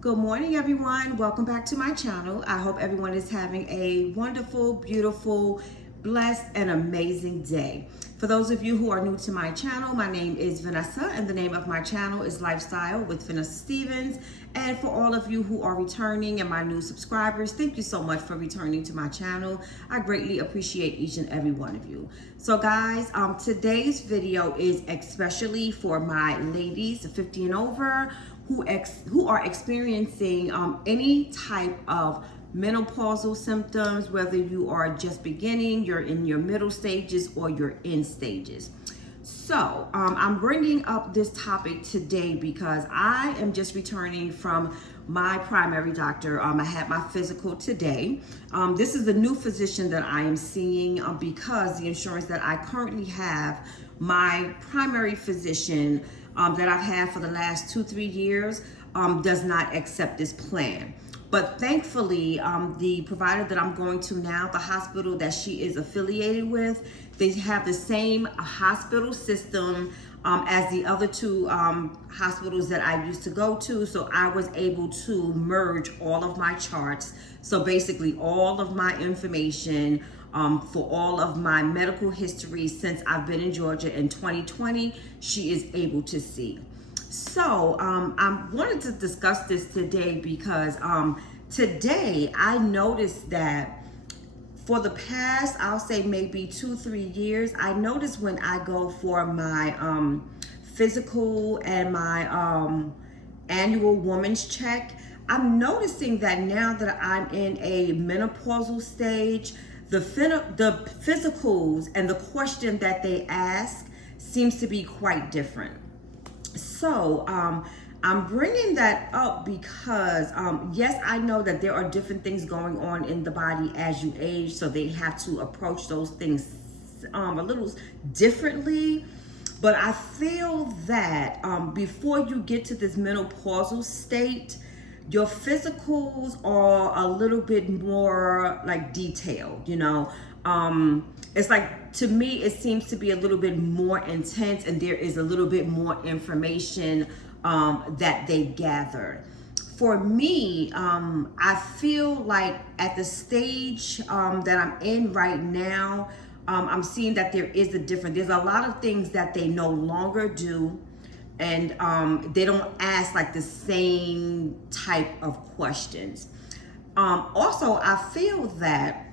Good morning, everyone. Welcome back to my channel. I hope everyone is having a wonderful, beautiful, blessed, and amazing day. For those of you who are new to my channel, my name is Vanessa, and the name of my channel is Lifestyle with Vanessa Stevens. And for all of you who are returning and my new subscribers, thank you so much for returning to my channel. I greatly appreciate each and every one of you. So guys, today's video is especially for my ladies 50 and over who are experiencing any type of menopausal symptoms, whether you are just beginning, you're in your middle stages, or you're in stages. So I'm bringing up this topic today because I am just returning from my primary doctor. I had my physical today. This is the new physician that I am seeing because the insurance that I currently have, my primary physician that I've had for the last 2-3 years does not accept this plan. But thankfully, the provider that I'm going to now, the hospital that she is affiliated with, they have the same hospital system as the other two hospitals that I used to go to. So I was able to merge all of my charts. So basically all of my information for all of my medical history since I've been in Georgia in 2020, she is able to see. So I wanted to discuss this today because today I noticed that for the past, I'll say maybe 2-3 years, I noticed when I go for my physical and my annual woman's check, I'm noticing that now that I'm in a menopausal stage, the physicals and the question that they ask seems to be quite different. So I'm bringing that up because yes, I know that there are different things going on in the body as you age, so they have to approach those things a little differently. But I feel that before you get to this menopausal state, your physicals are a little bit more like detailed, it's like, to me, it seems to be a little bit more intense, and there is a little bit more information that they gather. For me, I feel like at the stage that I'm in right now, I'm seeing that there is a difference. There's a lot of things that they no longer do, and they don't ask like the same type of questions. Also, I feel that,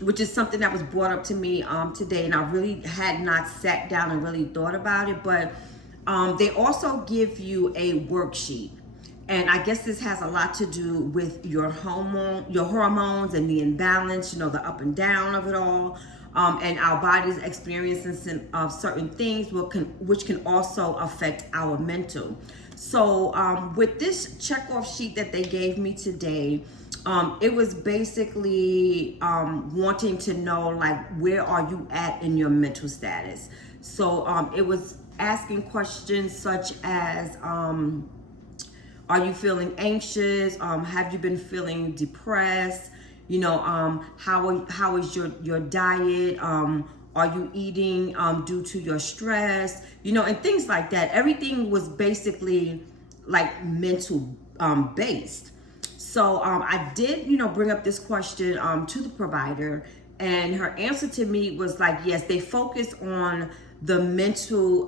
which is something that was brought up to me today, and I really had not sat down and really thought about it, but they also give you a worksheet. And I guess this has a lot to do with your hormones and the imbalance, the up and down of it all. And our bodies experiencing certain things which can also affect our mental. So with this checkoff sheet that they gave me today, it was basically wanting to know, like, where are you at in your mental status? So it was asking questions such as, are you feeling anxious? Have you been feeling depressed? How is your diet? Are you eating due to your stress? And things like that. Everything was basically like mental based. So I did, bring up this question to the provider, and her answer to me was like, yes, they focus on the mental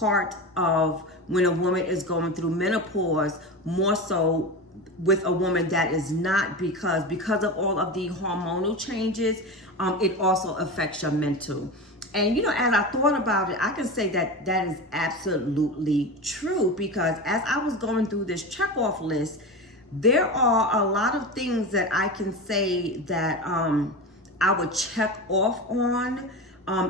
part of when a woman is going through menopause, more so with a woman that is not, because of all of the hormonal changes, it also affects your mental. And as I thought about it, I can say that that is absolutely true, because as I was going through this checkoff list, there are a lot of things that I can say that I would check off on.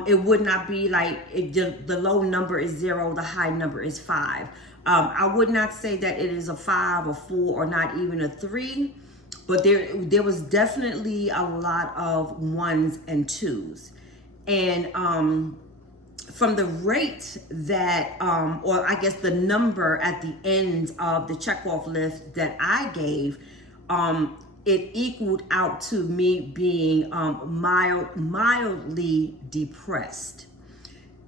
It would not be like the low number is 0, the high number is 5. I would not say that it is a 5 or 4 or not even a 3, but there was definitely a lot of 1s and 2s. And from the rate that, or I guess the number at the end of the checkoff list that I gave, it equaled out to me being mildly depressed.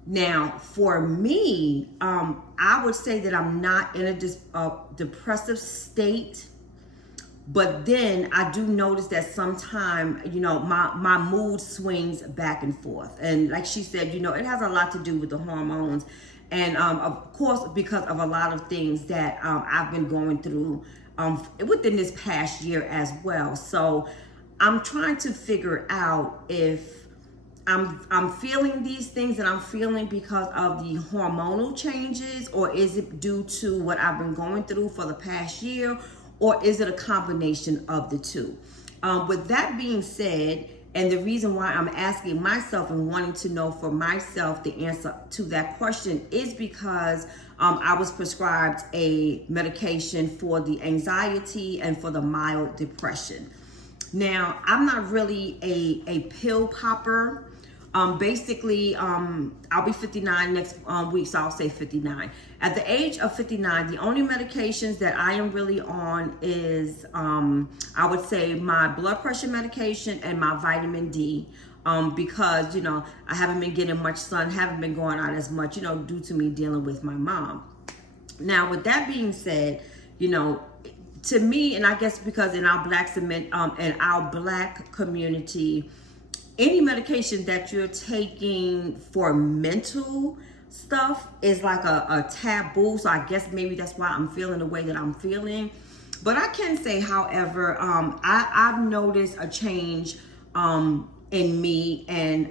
Now, for me, I would say that I'm not in a depressive state. But then I do notice that sometimes, my mood swings back and forth. And like she said, it has a lot to do with the hormones. And of course, because of a lot of things that I've been going through within this past year as well. So I'm trying to figure out if I'm feeling these things that I'm feeling because of the hormonal changes, or is it due to what I've been going through for the past year, or is it a combination of the two? With that being said, and the reason why I'm asking myself and wanting to know for myself the answer to that question is because I was prescribed a medication for the anxiety and for the mild depression. Now, I'm not really a pill popper. Basically, I'll be 59 next week, so I'll say 59. At the age of 59, the only medications that I am really on is, I would say, my blood pressure medication and my vitamin D. Because, I haven't been getting much sun, haven't been going out as much, due to me dealing with my mom. Now, with that being said, to me, and I guess because in our black community, any medication that you're taking for mental stuff is like a taboo. So I guess maybe that's why I'm feeling the way that I'm feeling. But I can say, however, I've noticed a change in me, and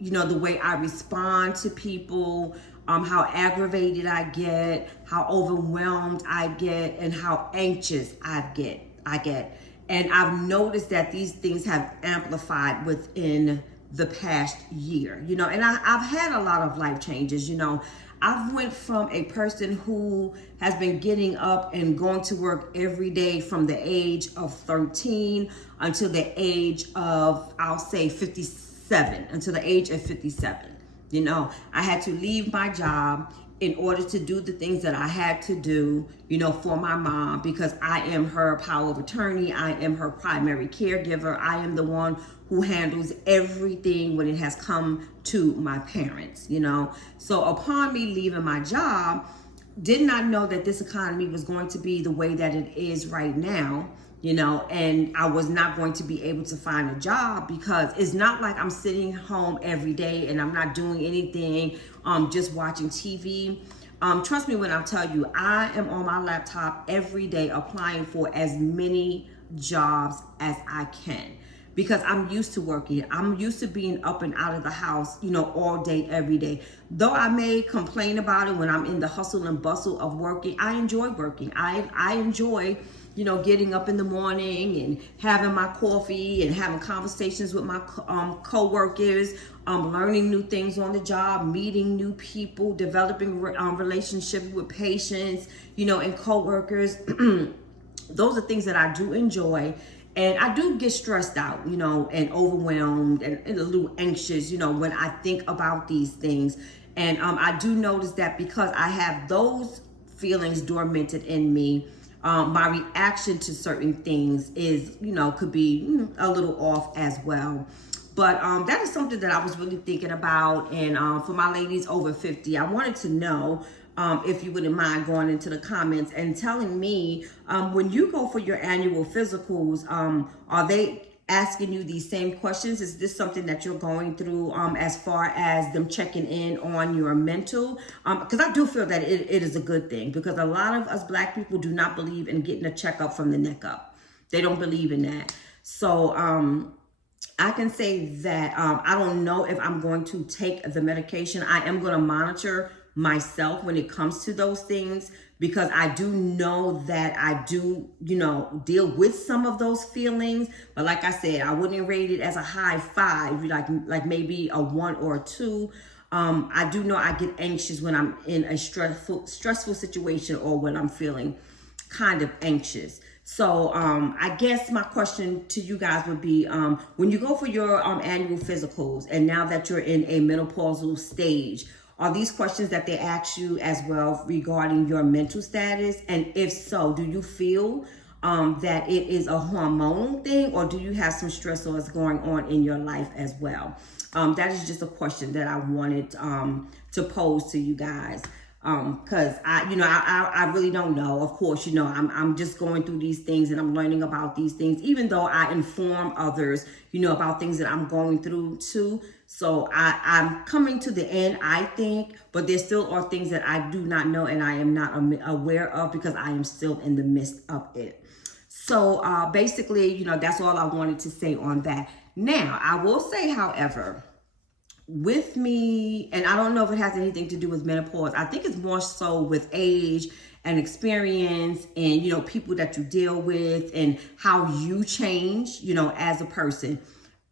the way I respond to people, how aggravated I get, how overwhelmed I get, and how anxious I get. And I've noticed that these things have amplified within the past year, and I've had a lot of life changes. I've went from a person who has been getting up and going to work every day from the age of 13 until the age of, I'll say 57, until the age of 57. I had to leave my job in order to do the things that I had to do, for my mom, because I am her power of attorney. I am her primary caregiver. I am the one who handles everything when it has come to my parents, So upon me leaving my job, did not know that this economy was going to be the way that it is right now, and I was not going to be able to find a job, because it's not like I'm sitting home every day and I'm not doing anything, just watching TV. Trust me when I tell you, I am on my laptop every day applying for as many jobs as I can, because I'm used to working. I'm used to being up and out of the house, all day, every day. Though I may complain about it when I'm in the hustle and bustle of working, I enjoy working. I enjoy getting up in the morning and having my coffee and having conversations with my co-workers, learning new things on the job, meeting new people, developing relationships with patients, and co-workers. Those are things that I do enjoy. And I do get stressed out, and overwhelmed and a little anxious, when I think about these things. And I do notice that because I have those feelings dormanted in me, my reaction to certain things is, could be a little off as well. But that is something that I was really thinking about. And for my ladies over 50, I wanted to know if you wouldn't mind going into the comments and telling me, when you go for your annual physicals, are they asking you these same questions? Is this something that you're going through as far as them checking in on your mental? Because I do feel that it is a good thing, because a lot of us black people do not believe in getting a checkup from the neck up. They don't believe in that. So I can say that I don't know if I'm going to take the medication. I am going to monitor myself when it comes to those things, because I do know that I do, deal with some of those feelings. But like I said, I wouldn't rate it as a high 5, like maybe a 1 or a 2. I do know I get anxious when I'm in a stressful situation, or when I'm feeling kind of anxious. So I guess my question to you guys would be, when you go for your annual physicals, and now that you're in a menopausal stage, are these questions that they ask you as well regarding your mental status? And if so, do you feel that it is a hormonal thing, or do you have some stressors going on in your life as well? That is just a question that I wanted to pose to you guys. Because I really don't know. Of course, I'm just going through these things and I'm learning about these things, even though I inform others, about things that I'm going through too. So I'm coming to the end, I think, but there still are things that I do not know and I am not aware of because I am still in the midst of it. So basically, that's all I wanted to say on that. Now, I will say, however, with me, and I don't know if it has anything to do with menopause. I think it's more so with age and experience and, people that you deal with and how you change, as a person.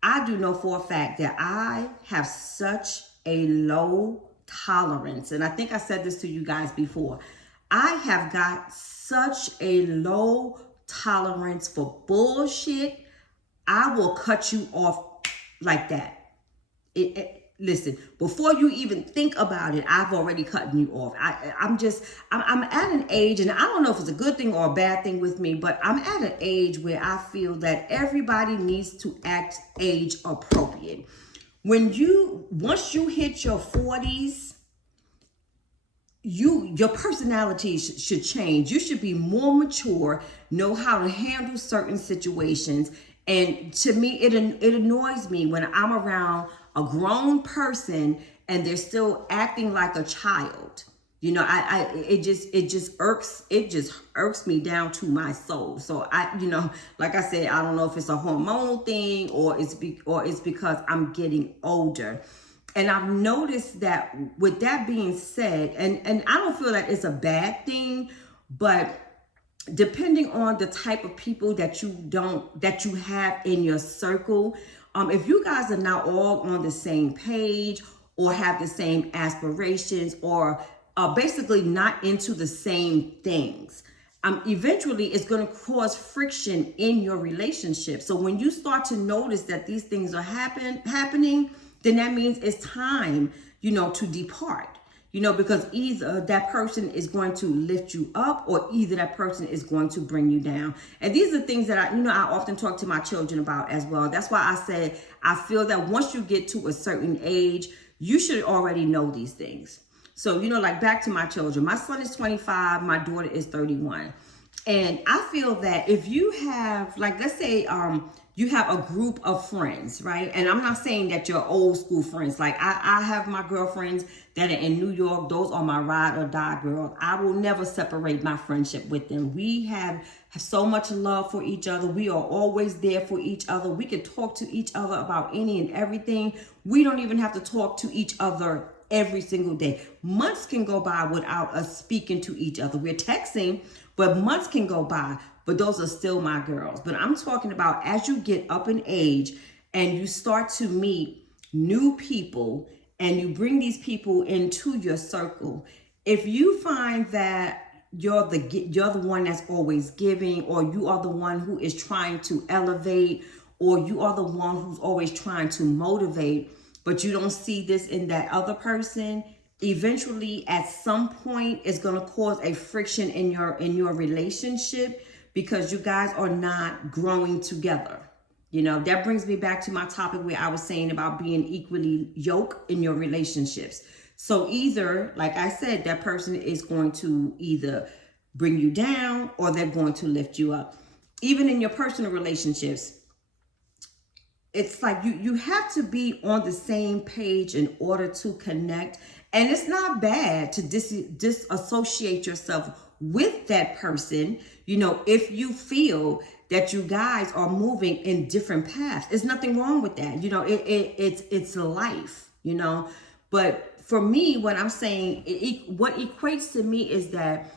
I do know for a fact that I have such a low tolerance. And I think I said this to you guys before. I have got such a low tolerance for bullshit. I will cut you off like that. Listen, before you even think about it, I've already cut you off. I'm at an age, and I don't know if it's a good thing or a bad thing with me, but I'm at an age where I feel that everybody needs to act age appropriate. Once you hit your 40s, your personality should change. You should be more mature, know how to handle certain situations. And to me, it annoys me when I'm around a grown person and they're still acting like a child. It just irks me down to my soul. So like I said, I don't know if it's a hormonal thing or it's because I'm getting older. And I've noticed that with that being said, and I don't feel like it's a bad thing, but depending on the type of people that you have in your circle, if you guys are not all on the same page or have the same aspirations or are basically not into the same things, eventually it's going to cause friction in your relationship. So when you start to notice that these things are happening, then that means it's time, to depart. Because either that person is going to lift you up or either that person is going to bring you down. And these are things that I often talk to my children about as well. That's why I said, I feel that once you get to a certain age, you should already know these things. So, like back to my children, my son is 25, my daughter is 31. And I feel that if you have, like, let's say, you have a group of friends, right? And I'm not saying that you're old school friends. Like I have my girlfriends that are in New York. Those are my ride or die girls. I will never separate my friendship with them. We have so much love for each other. We are always there for each other. We can talk to each other about any and everything. We don't even have to talk to each other every single day. Months can go by without us speaking to each other. We're texting, but months can go by. But those are still my girls. But I'm talking about as you get up in age and you start to meet new people and you bring these people into your circle, if you find that you're the one that's always giving, or you are the one who is trying to elevate, or you are the one who's always trying to motivate, but you don't see this in that other person, eventually at some point it's going to cause a friction in your relationship, because you guys are not growing together. That brings me back to my topic where I was saying about being equally yoked in your relationships. So either, like I said, that person is going to either bring you down or they're going to lift you up. Even in your personal relationships, it's like you have to be on the same page in order to connect. And it's not bad to disassociate yourself with that person, if you feel that you guys are moving in different paths. There's nothing wrong with that. It's life, But for me, what I'm saying, what equates to me is that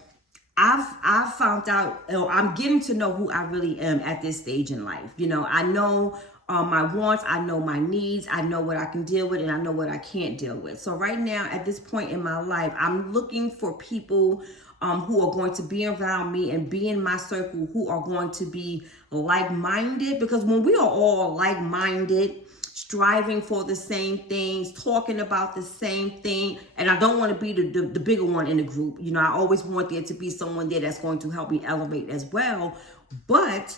I've found out, I'm getting to know who I really am at this stage in life. I know my wants, I know my needs, I know what I can deal with, and I know what I can't deal with. So right now, at this point in my life, I'm looking for people who are going to be around me and be in my circle, who are going to be like-minded. Because when we are all like-minded, striving for the same things, talking about the same thing, and I don't want to be the bigger one in the group. I always want there to be someone there that's going to help me elevate as well. But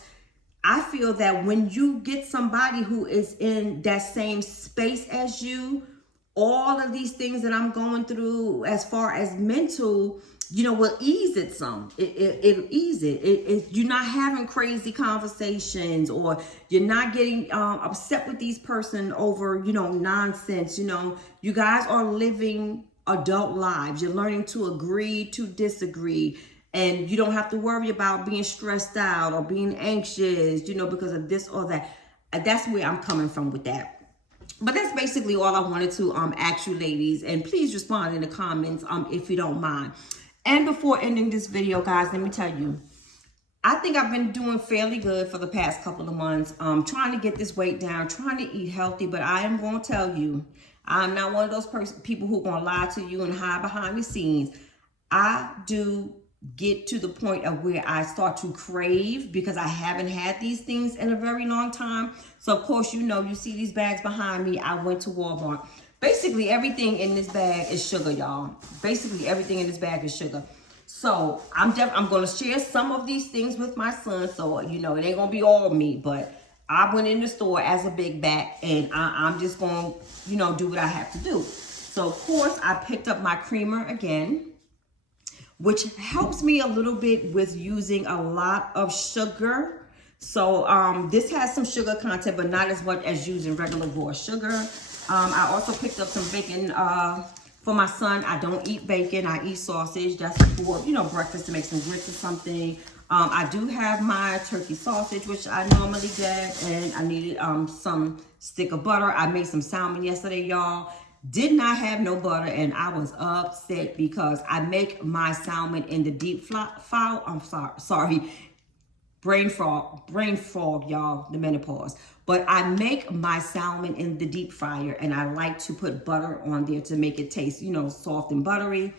I feel that when you get somebody who is in that same space as you, all of these things that I'm going through as far as mental, will ease it some. It'll ease it. You're not having crazy conversations, or you're not getting upset with these person over, nonsense. You guys are living adult lives. You're learning to agree to disagree. And you don't have to worry about being stressed out or being anxious, because of this or that. That's where I'm coming from with that. But that's basically all I wanted to ask you ladies. And please respond in the comments if you don't mind. And before ending this video, guys, let me tell you, I think I've been doing fairly good for the past couple of months. Trying to get this weight down, trying to eat healthy. But I am going to tell you, I'm not one of those people who are going to lie to you and hide behind the scenes. I do get to the point of where I start to crave, because I haven't had these things in a very long time. So of course, you see these bags behind me. I went to Walmart. Basically everything in this bag is sugar, y'all. Basically everything in this bag is sugar. So I'm going to share some of these things with my son. So, it ain't going to be all me, but I went in the store as a big bag, and I'm just going to, do what I have to do. So of course I picked up my creamer again, which helps me a little bit with using a lot of sugar. So this has some sugar content, but not as much as using regular raw sugar. I also picked up some bacon for my son. I don't eat bacon, I eat sausage. That's for, breakfast, to make some grits or something. I do have my turkey sausage, which I normally get, and I needed some stick of butter. I made some salmon yesterday, y'all. Did not have no butter, and I was upset because I make my salmon in the deep fry. I'm sorry, brain fog, y'all, the menopause. But I make my salmon in the deep fryer, and I like to put butter on there to make it taste, soft and buttery.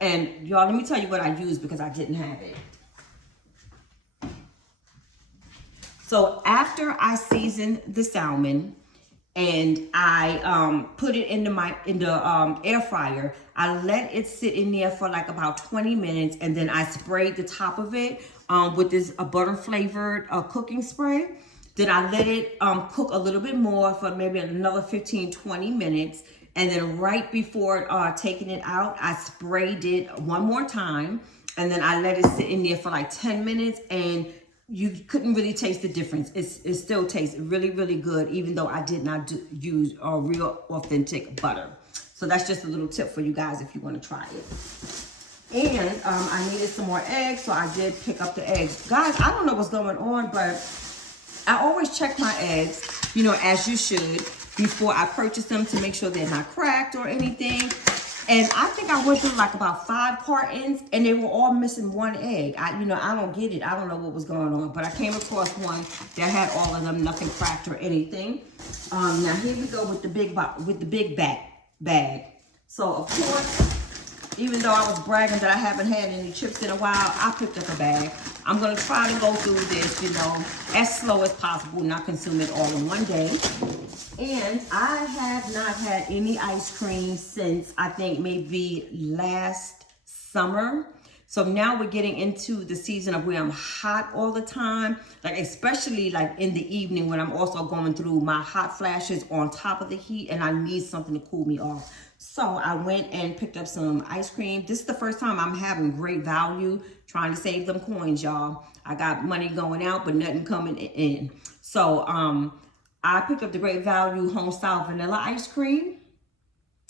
And y'all, let me tell you what I used, because I didn't have it. So after I seasoned the salmon, and I put it in the air fryer, I let it sit in there for like about 20 minutes, and then I sprayed the top of it with this butter flavored cooking spray. Then I let it cook a little bit more for maybe another 15-20 minutes, and then right before taking it out, I sprayed it one more time, and then I let it sit in there for like 10 minutes, and you couldn't really taste the difference. It still tastes really, really good, even though I did not use a real authentic butter. So that's just a little tip for you guys if you want to try it. And I needed some more eggs, so I did pick up the eggs. Guys, I don't know what's going on, but I always check my eggs, as you should, before I purchase them, to make sure they're not cracked or anything. And I think I went through like about 5 cartons, and they were all missing one egg. I don't get it. I don't know what was going on, but I came across one that had all of them, nothing cracked or anything. Now here we go with the big bag. So of course, even though I was bragging that I haven't had any chips in a while, I picked up a bag. I'm gonna try to go through this, as slow as possible, not consume it all in one day. And I have not had any ice cream since, I think, maybe last summer. So now we're getting into the season of where I'm hot all the time, like especially like in the evening when I'm also going through my hot flashes on top of the heat, and I need something to cool me off. So I went and picked up some ice cream. This is the first time I'm having great value, trying to save them coins, y'all. I got money going out, but nothing coming in. So I picked up the Great Value Home Style Vanilla Ice Cream.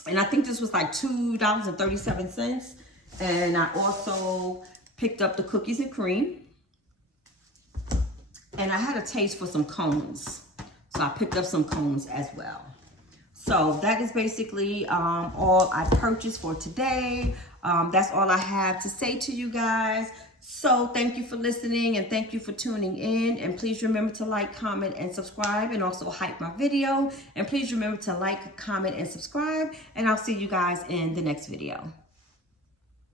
And I think this was like $2.37. And I also picked up the cookies and cream. And I had a taste for some cones. So I picked up some cones as well. So that is basically all I purchased for today. That's all I have to say to you guys. So thank you for listening, and thank you for tuning in. And please remember to like, comment, and subscribe, and also hype my video. And please remember to like, comment, and subscribe. And I'll see you guys in the next video.